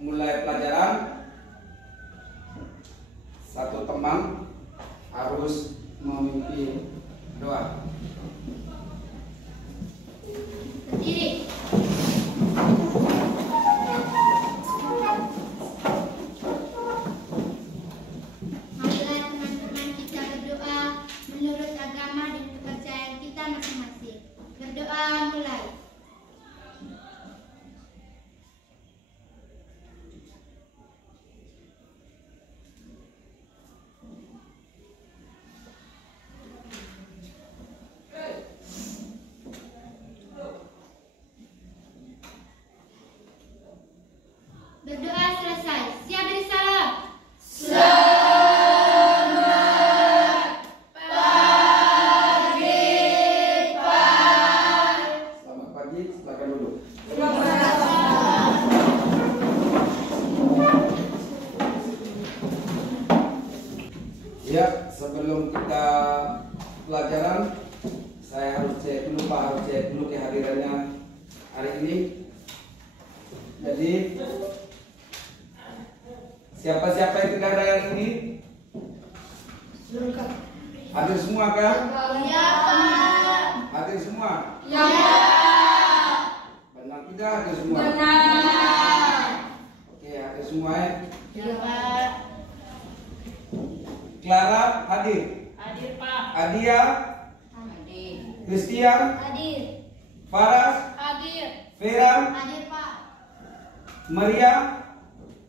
mulai pelajaran, satu teman harus memimpin doa. Berdiri. Marilah teman-teman kita berdoa menurut agama dan kepercayaan kita masing-masing. Berdoa mulai. Berdoa selesai. Siap beri salam. Selamat pagi, Pak. Selamat pagi, silakan duduk. Ya, sebelum kita pelajaran, saya harus cek dulu, Pak, harus cek dulu kehadirannya hari ini. Jadi siapa-siapa yang tidak ada hari ini? Hadir semua kan? Ya, Pak. Hadir semua? Ya. Benar tidak hadir semua? Benar. Oke, hadir semua ya. Ya, Pak. Clara hadir. Hadir, Pak. Adia, Hadir. Christian, Hadir. Faras, Hadir. Vera, Hadir, Pak. Maria,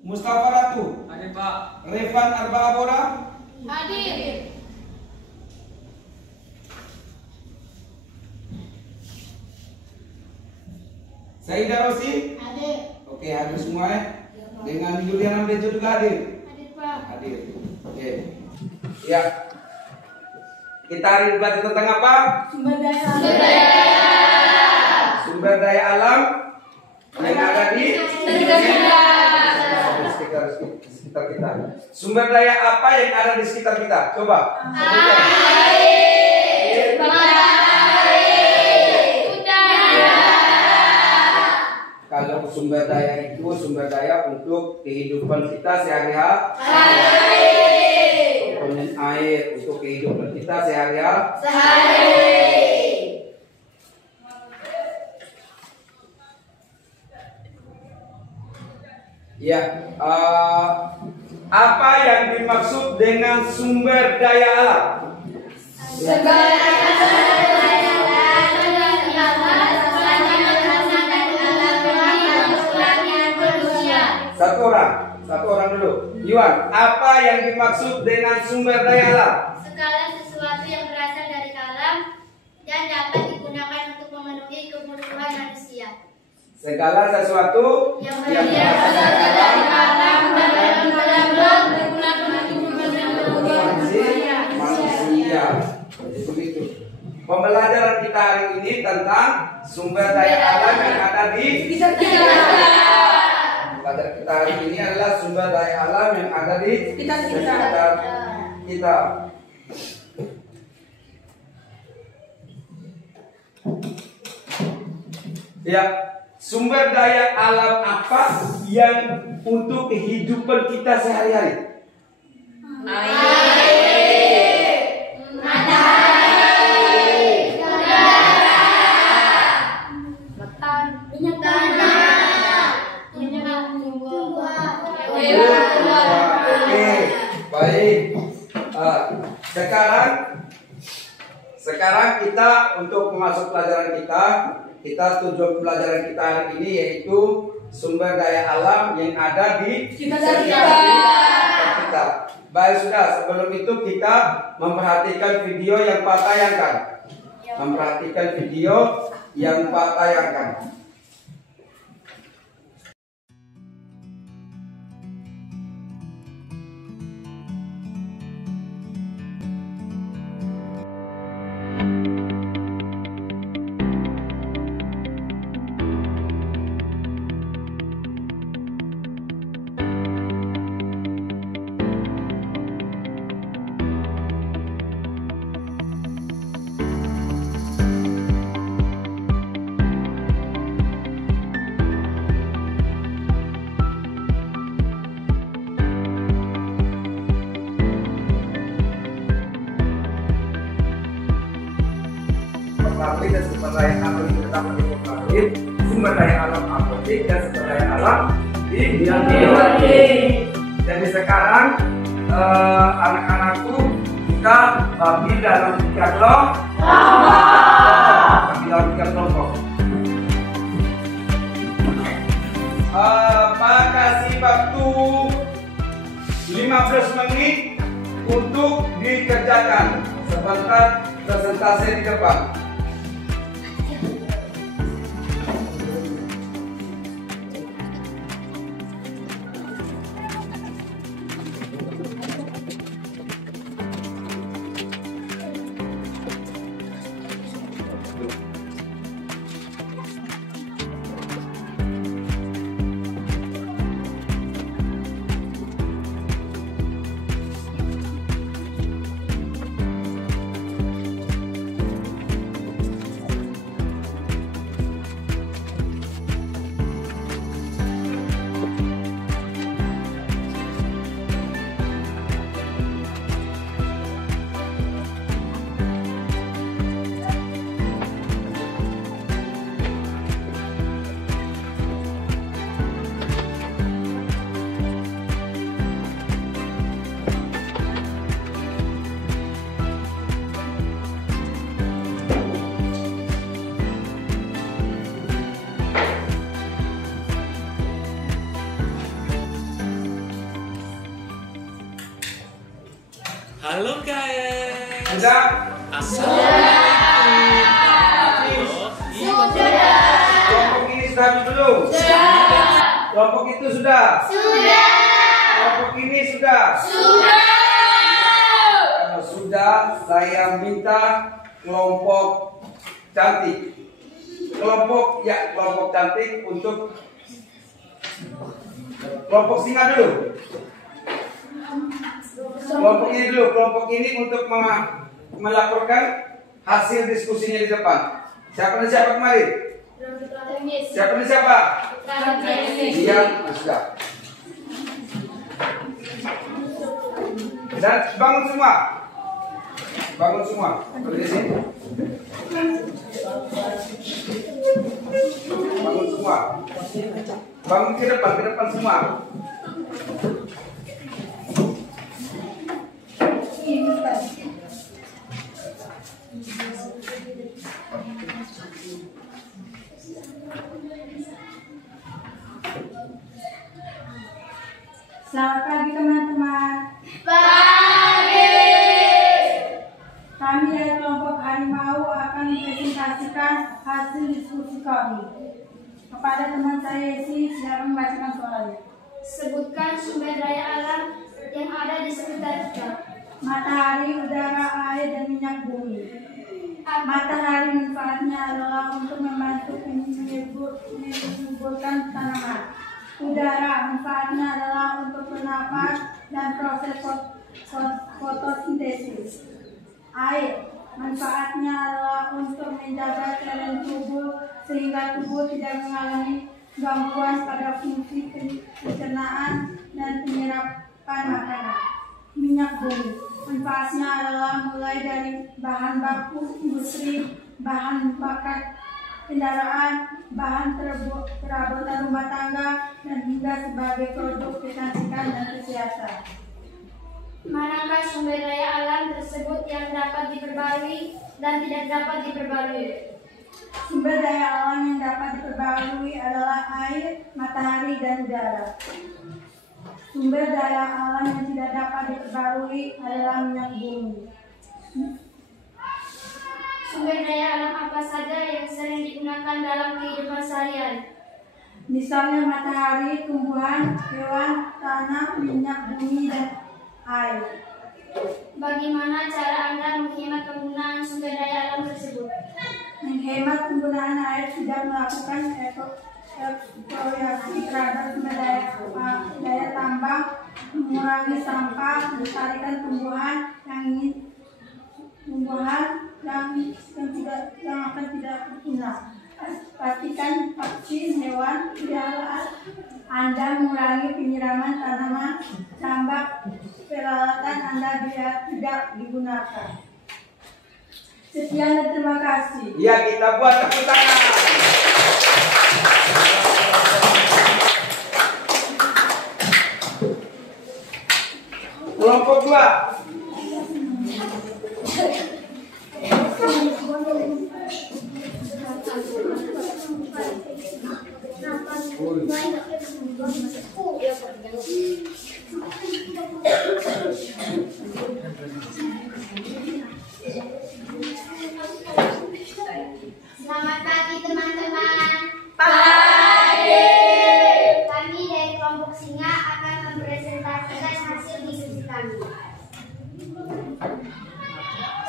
Mustafa Ratu, Hadir Pak. Revan Arbaabora, Hadir. Saida Rosi. Hadir. Oke, hadir semua ya. Dengan Juliana Bejo juga hadir. Hadir, Pak. Hadir. Oke. Ya. Kita hari ini belajar tentang apa? Sumber daya. Sumber daya alam yang ada di sekitar kita. Sumber daya apa yang ada di sekitar kita? Coba. Sebutkan. Air, udara. Kalau sumber daya itu sumber daya untuk kehidupan kita sehari-hari. Komponen air untuk kehidupan kita sehari-hari. Ya, apa yang dimaksud dengan sumber daya alam? Satu orang dulu. Iwan, apa yang dimaksud dengan sumber daya alam? Segala sesuatu yang berasal dari alam dan dapat digunakan untuk memenuhi kebutuhan manusia. Segala sesuatu Yang berasal dari alam dan dapat digunakan untuk memenuhi manusia. Jadi begitu. Pembelajaran kita hari ini tentang sumber daya alam yang ada di sekitar kita. Pembelajaran kita hari ini adalah sumber daya alam yang ada di sekitar kita. Ya, sumber daya alam apa yang untuk kehidupan kita sehari-hari? Oke, baik. Sekarang kita untuk masuk pelajaran kita tujuan pelajaran kita hari ini yaitu sumber daya alam yang ada di sekitar kita. Baik, sudah. Sebelum itu kita memperhatikan video yang Pak tayangkan. Memperhatikan video yang Pak tayangkan. apotik dan sumber daya alam itu dapat diperbarui, sumber daya alam apotik dan sumber daya alam diperbarui. Jadi sekarang anak-anakku kita bagi dalam 3 kelompok. Bagi dalam 3 kelompok. Kasih waktu 15 menit untuk dikerjakan. Sebentar presentasi di depan. Halo guys. Sudah? Kelompok ini sudah belum? Sudah. Kelompok itu sudah? Sudah. Kelompok ini sudah? Sudah. Kalau sudah, saya minta kelompok cantik. Kelompok cantik untuk kelompok singa dulu. Kelompok ini dulu, kelompok ini untuk melaporkan hasil diskusinya di depan. Siapa dan siapa kemarin? Siapa dan siapa? Iya, sudah. Dan bangun semua. Bangun semua. Berdiri. Bangun semua. Bangun ke depan semua. Selamat pagi teman-teman. Pagi. Kami dari kelompok Harimau akan mempresentasikan hasil diskusi kami. Kepada teman saya Yesi, silakan membacakan soalnya. Sebutkan sumber daya alam yang ada di sekitar kita. Matahari, udara, air, dan minyak bumi. Matahari manfaatnya adalah untuk membantu menyuburkan tanaman. Udara manfaatnya adalah untuk bernapas dan proses fotosintesis. Air manfaatnya adalah untuk menjaga cairan tubuh sehingga tubuh tidak mengalami gangguan pada fungsi pencernaan dan penyerapan makanan. Minyak bumi manfaatnya adalah mulai dari bahan baku industri, bahan bakar kendaraan, bahan perabotan rumah tangga, dan hingga sebagai produk kecantikan dan kesehatan. Manakah sumber daya alam tersebut yang dapat diperbarui dan tidak dapat diperbarui? Sumber daya alam yang dapat diperbarui adalah air, matahari, dan udara. Sumber daya alam yang tidak dapat diperbarui adalah minyak bumi. Sumber daya alam apa saja yang sering digunakan dalam kehidupan sehari-hari? Misalnya matahari, tumbuhan, hewan, tanah, minyak bumi, dan air. Bagaimana cara Anda menghemat penggunaan sumber daya alam tersebut? Menghemat penggunaan air, tidak melakukan eksplorasi terhadap sumber daya tambang, mengurangi sampah, melestarikan tumbuhan yang akan tidak berguna. Pastikan vaksin hewan peliharaan Anda, mengurangi penyiraman tanaman, tambak peralatan Anda biar tidak digunakan. Sekian dan terima kasih. Ya, kita buat tepuk tangan. Kelompok 2. Selamat pagi teman-teman. Pagi. Kami dari kelompok Singa akan mempresentasikan hasil diskusi kami.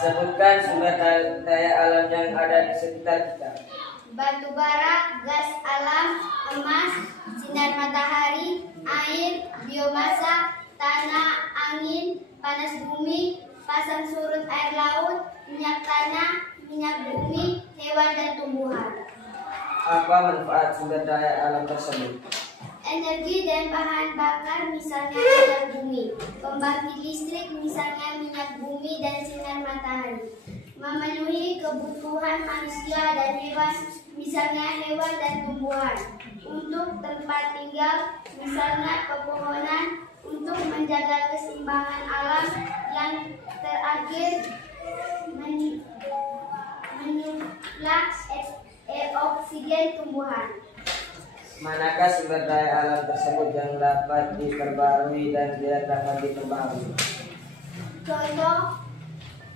Sebutkan sumber daya alam yang ada di sekitar kita. Batu bara, gas alam, emas, sinar matahari, air, biomasa, tanah, angin, panas bumi, pasang surut air laut, minyak tanah, minyak bumi, hewan dan tumbuhan. Apa manfaat sumber daya alam tersebut? Energi dan bahan bakar misalnya minyak bumi, pembangkit listrik misalnya minyak bumi dan sinar matahari, memenuhi kebutuhan manusia dan hewan misalnya hewan dan tumbuhan, untuk tempat tinggal misalnya pepohonan, untuk menjaga keseimbangan alam, yang terakhir menyuplai oksigen tumbuhan. Manakah sumber daya alam tersebut yang dapat diperbarui dan tidak dapat diperbarui? Contoh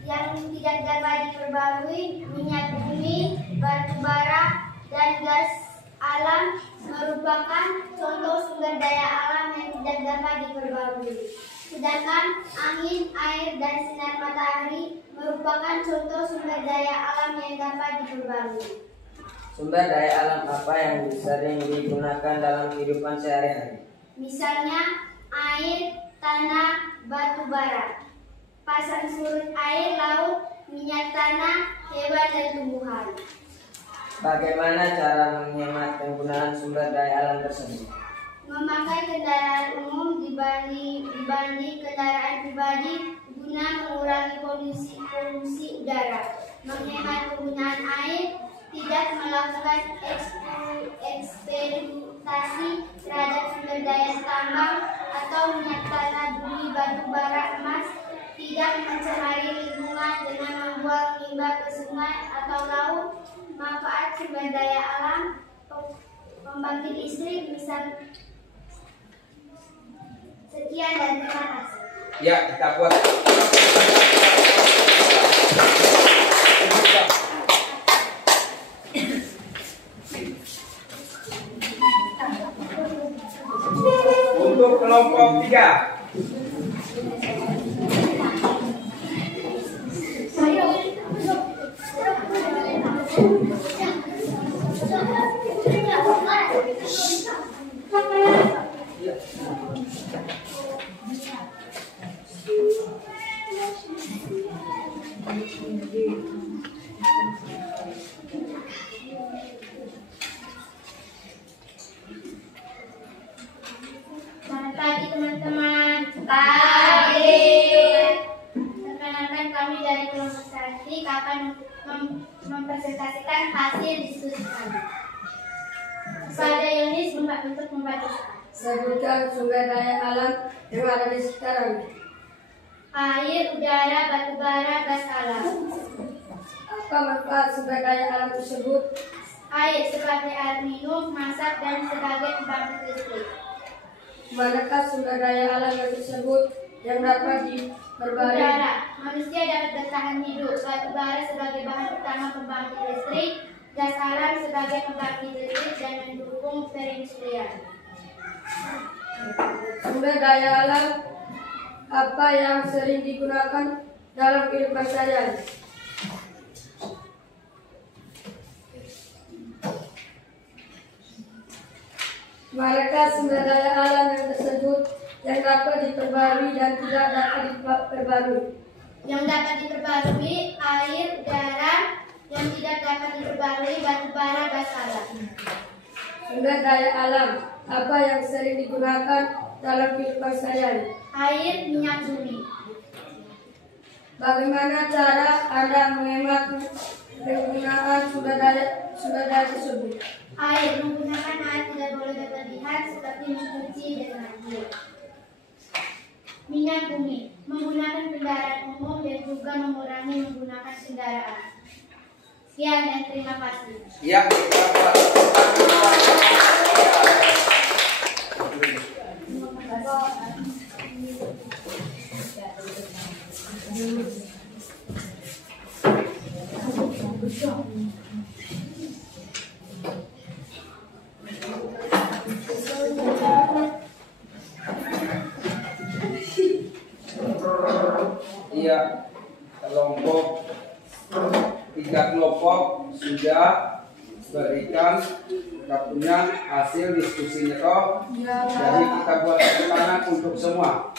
yang tidak dapat diperbarui, minyak bumi, batu bara, dan gas alam merupakan contoh sumber daya alam yang tidak dapat diperbarui. Sedangkan angin, air, dan sinar matahari merupakan contoh sumber daya alam yang dapat diperbarui. Sumber daya alam apa yang sering digunakan dalam kehidupan sehari-hari? Misalnya air, tanah, batu bara, pasang surut air laut, minyak tanah, hewan dan tumbuhan. Bagaimana cara menghemat penggunaan sumber daya alam tersebut? Memakai kendaraan umum dibanding kendaraan pribadi guna mengurangi polusi udara, menghemat penggunaan air, tidak melakukan eksploitasi terhadap sumber daya tambang atau minyak tanah, bumi, batu bara, emas, tidak mencemari lingkungan dengan membuang limbah ke sungai atau laut, manfaat sumber daya alam, pembangkit listrik, misal. Sekian dan terima kasih. Ya, kita buat. Untuk kelompok 3. Selamat pagi teman-teman. Pagi. Perkenalkan kami dari kelompok Santi akan mempresentasikan hasil diskusi kami. Kepada Yunis untuk membaca. Sebutkan sumber daya alam yang ada di sekitar. Air, udara, batu bara, gas alam. Apa manfaat sumber daya alam tersebut? Air sebagai air minum, masak, dan sebagai pembangkit listrik. Manakah sumber daya alam yang tersebut yang dapat diperbarui? Udara, manusia dapat bertahan hidup. Batu bara sebagai bahan utama pembangkit listrik. Gas alam sebagai pembangkit listrik dan mendukung perindustrian. Sumber daya alam apa yang sering digunakan dalam kehidupan sehari-hari? Manakah sumber daya alam yang tersebut yang dapat diperbarui dan tidak dapat diperbarui? Yang dapat diperbarui air, udara. Yang tidak dapat diperbarui batu bara, gas alam. Sumber daya alam apa yang sering digunakan dalam kehidupan sehari-hari? Air, minyak bumi. Bagaimana cara Anda menghemat penggunaan sumber daya tersebut? Air. Menggunakan air tidak boleh berlebihan seperti mencuci dan mandi. Minyak bumi. Menggunakan kendaraan umum dan juga mengurangi menggunakan kendaraan. Sekian dan terima kasih. Ya, iya, kelompok 3 kelompok sudah berikan punya hasil diskusinya toh. Jadi kita buat tepuk tangan untuk semua.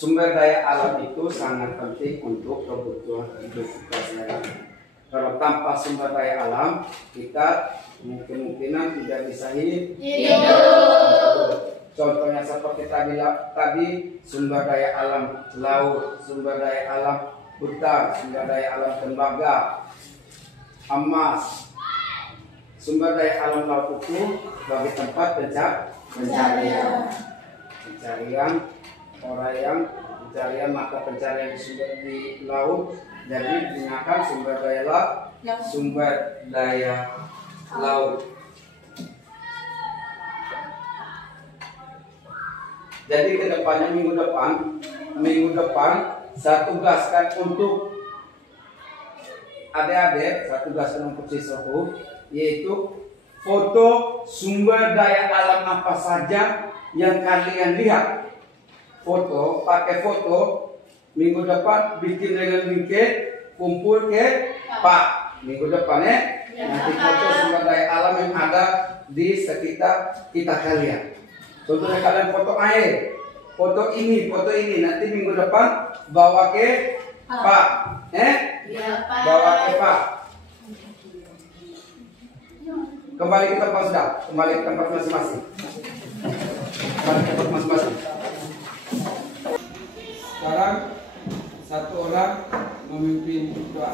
Sumber daya alam itu sangat penting untuk kebutuhan hidup kita sehari-hari. Kalau tanpa sumber daya alam, kita kemungkinan tidak bisa hidup. Contohnya seperti tadi sumber daya alam laut, sumber daya alam hutan, sumber daya alam tembaga, emas. Sumber daya alam laut itu bagi tempat pencarian, mata pencarian di laut. Jadi digunakan sumber daya laut. Jadi kedepannya minggu depan saya tugaskan untuk adik-adik, saya tugaskan untuk siswaku, yaitu foto sumber daya alam apa saja yang kalian lihat. Pakai foto, minggu depan bikin dengan bingkai, kumpul ke Pak. Minggu depan nanti foto sumber daya alam yang ada di sekitar kita kalian. Contohnya kalian foto air, foto ini, nanti minggu depan bawa ke Pak, bawa ke Pak. Kembali ke tempat sudah, kembali ke tempat masing-masing. Sekarang satu orang memimpin doa.